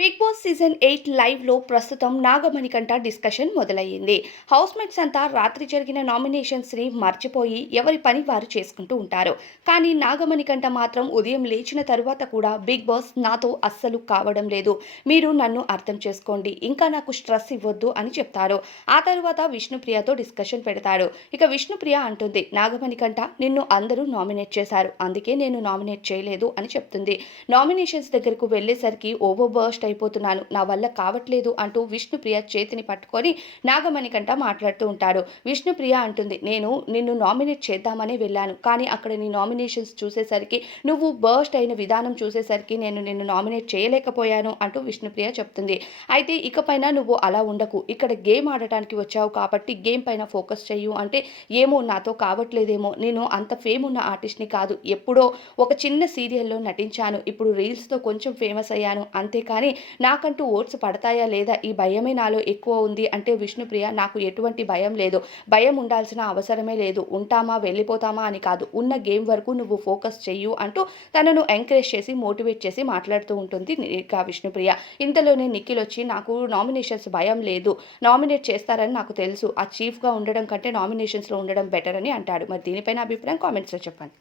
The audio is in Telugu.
బిగ్ బాస్ సీజన్ 8 లైవ్లో ప్రస్తుతం నాగమణికంట డిస్కషన్ మొదలయ్యింది. హౌస్మేట్స్ అంతా రాత్రి జరిగిన నామినేషన్స్ని మర్చిపోయి ఎవరి పని వారు చేసుకుంటూ ఉంటారు. కానీ నాగమణికంట మాత్రం ఉదయం లేచిన తరువాత కూడా బిగ్ బాస్ నాతో అస్సలు కావడం లేదు, మీరు నన్ను అర్థం చేసుకోండి, ఇంకా నాకు స్ట్రెస్ ఇవ్వద్దు అని చెప్తారు. ఆ తరువాత విష్ణుప్రియతో డిస్కషన్ పెడతాడు. ఇక విష్ణుప్రియ అంటుంది, నాగమణికంట నిన్ను అందరూ నామినేట్ చేశారు, అందుకే నేను నామినేట్ చేయలేదు అని చెప్తుంది. నామినేషన్స్ దగ్గరకు వెళ్ళేసరికి ఓవర్ బర్స్ట్ అయిపోతున్నాను, నా వల్ల కావట్లేదు అంటూ విష్ణుప్రియ చేతిని పట్టుకొని నాగమణికంట మాట్లాడుతూ ఉంటాడు. విష్ణుప్రియ అంటుంది, నేను నిన్ను నామినేట్ చేద్దామని వెళ్ళాను, కానీ అక్కడ నీ నామినేషన్స్ చూసేసరికి, నువ్వు బర్స్ట్ అయిన విధానం చూసేసరికి నేను నిన్ను నామినేట్ చేయలేకపోయాను అంటూ విష్ణుప్రియ చెప్తుంది. అయితే ఇకపైన నువ్వు అలా ఉండకు, ఇక్కడ గేమ్ ఆడటానికి వచ్చావు కాబట్టి గేమ్ పైన ఫోకస్ చెయ్యు అంటే, ఏమో నాతో కావట్లేదేమో, నేను అంత ఫేమ్ ఉన్న ఆర్టిస్ట్ని కాదు, ఎప్పుడో ఒక చిన్న సీరియల్లో నటించాను, ఇప్పుడు రీల్స్తో కొంచెం ఫేమస్ అయ్యాను, అంతేకాని నాకంటూ ఓట్స్ పడతాయా లేదా ఈ భయమే నాలో ఎక్కువ ఉంది అంటే, విష్ణుప్రియ నాకు ఎటువంటి భయం లేదు, భయం ఉండాల్సిన అవసరమే లేదు, ఉంటామా వెళ్ళిపోతామా అని కాదు, ఉన్న గేమ్ వరకు నువ్వు ఫోకస్ చెయ్యు అంటూ తనను ఎంకరేజ్ చేసి మోటివేట్ చేసి మాట్లాడుతూ ఉంటుంది ఇక విష్ణుప్రియ. ఇంతలోనే నిఖిల్ వచ్చి, నాకు నామినేషన్స్ భయం లేదు, నామినేట్ చేస్తారని నాకు తెలుసు, ఆ చీఫ్గా ఉండడం కంటే నామినేషన్స్లో ఉండడం బెటర్ అని అంటాడు. మరి దీనిపైన అభిప్రాయం కామెంట్స్లో చెప్పండి.